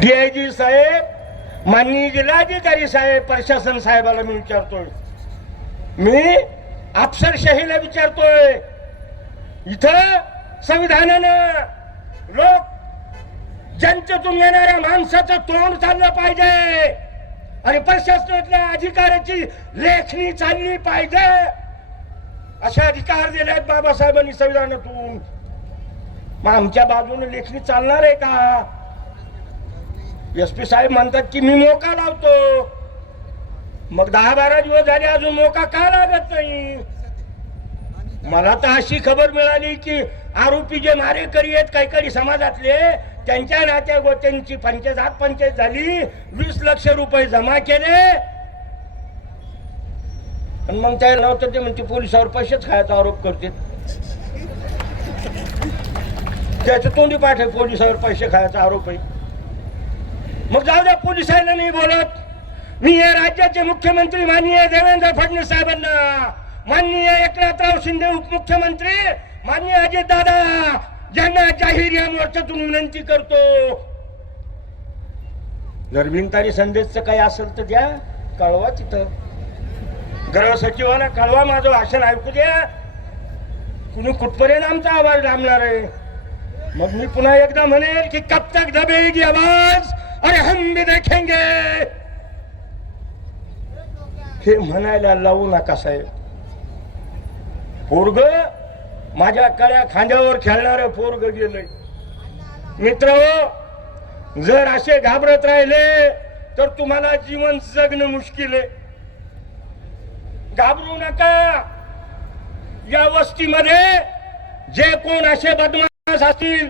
DIG साहेब माननीय जिल्हाधिकारी साहेब प्रशासन साहेबाला मी विचारतोय. मी अफसरशाहीला विचारतोय. इथं संविधानानं लोक जनतेतून येणाऱ्या माणसाचं तोंड चाललं पाहिजे. आणि प्रशासनातल्या अधिकाराची लेखणी चालली पाहिजे. असे अधिकार दिले आहेत बाबासाहेबांनी संविधानातून. मग आमच्या बाजूने लेखणी चालणार आहे का? एस पी साहेब म्हणतात की मी मोका लावतो. मग दहा बारा दिवस झाले अजून मोका का लागत नाही? मला तर अशी खबर मिळाली की आरोपी जे मारेकरी आहेत काही काही समाजातले त्यांच्या नात्या गोत्यांची पंचायत हात पंचायत झाली वीस लक्ष रुपये जमा केले. आणि मग त्या नव्हतं ते म्हणते पोलिसावर पैसेच खायचा आरोप करते. त्याचं तोंडी पाठ आहे पोलिसावर पैसे खायचा आरोप आहे. मग जाऊ द्या पोलिसांना नाही बोलत. मी या राज्याचे मुख्यमंत्री माननीय देवेंद्र फडणवीस साहेबांना माननीय एकनाथराव शिंदे उपमुख्यमंत्री माननीय अजित दादा ज्यांना जाहीर या मोर्चातून विनंती करतो. जर भिंतारी संदेशचं काही असेल तर द्या कळवा तिथं. गृह सचिवाला कळवा माझं भाषण ऐकू द्या. कुणी कुठपर्यंत आमचा आवाज लांबणार आहे? मग मी पुन्हा एकदा म्हणेल की कब तक दबेगी आवाज? अरे हम भी देखेंगे। हे म्हणायला लावू नका साहेब. पोरग माझ्या कळ्या खांद्यावर खेळणारं पोरग गेलंय. मित्र जर असे घाबरत राहिले तर तुम्हाला जीवन जगणं मुश्किल आहे. घाबरू नका. या वस्तीमध्ये जे कोण असे बदमाश असतील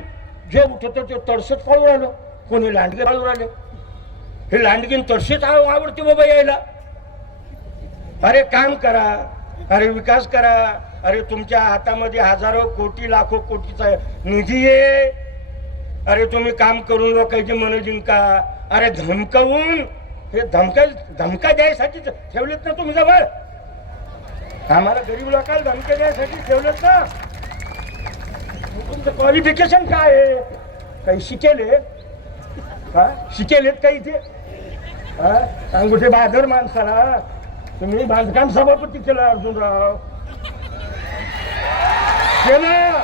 जे उठत ते तडसत पाळू राहिलो कोणी लांडगे पाळू राहिले? हे लांडगीन तडशीच आव- आवडते बाबा यायला. अरे काम करा अरे विकास करा अरे तुमच्या हातामध्ये हजारो कोटी लाखो कोटीचा निधी आहे अरे तुम्ही काम करून लोकांची मन जिंका. अरे धमकवून हे धमका धमका द्यायसाठी ठेवलेत ना तुम्ही जवळ? आम्हाला गरीब लोकांना धमका द्यायसाठी ठेवलेत ना? तुमचं क्वालिफिकेशन काय आहे? काही शिकेले हा शिकेलेत काही ते हा? अंगुठे बहादर माणसाला. तुम्ही बांधकाम सभापती केलं अर्जुनराव. केलं.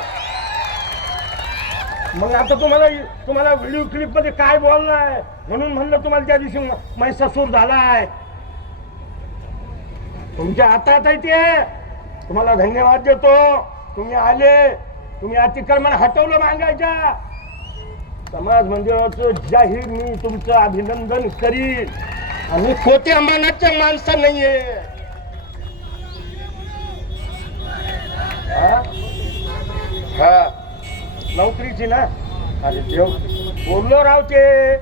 मग आता तुम्हाला तुम्हाला व्हिडिओ क्लिपमध्ये काय बोललाय म्हणून म्हणलं तुम्हाला त्या दिवशी मैसासूर झालाय. तुमच्या हातात आहे ते. तुम्हाला धन्यवाद देतो. तुम्ही आले. तुम्ही अतिक्रमण हटवलं मागायच्या समाज मंदिराचं जाहीर मी तुमचं अभिनंदन करीन. आणि खोट्या मानाच्या माणसं नाहीये. हा? हा. नोकरीची ना? अरे देव. बोललो राव ते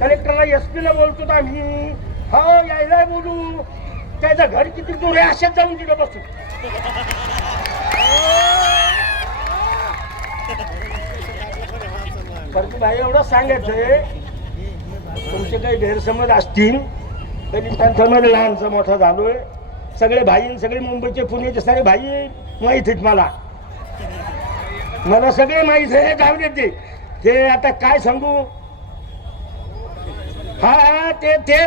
कलेक्टरला एस ला बोलतो आम्ही. हो यायला बोलू. त्याचं घर किती दूर आहे? अशाच जाऊन तिथं बसू. परंतु भाई एवढं सांगायचंय. तुमचे काही गैरसमज असतील तरी त्यांच्यामध्ये लहानचं मोठा झालोय. सगळे भाई सगळे मुंबईचे पुण्याचे सगळे भाई माहीत आहेत मला. मला सगळे माहीत आहे. जाऊ देत ते. ते आता काय सांगू? हा हा, ते ते.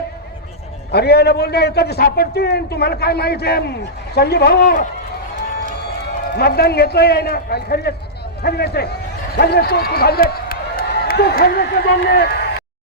अरे याला बोलले कधी सापडतील. तुम्हाला काय माहीत आहे? संजय भाऊ मतदान घेतोय आहे ना? खाली खाली तू, तू खाली बस. तू खाली बस रे दोन मिनिट.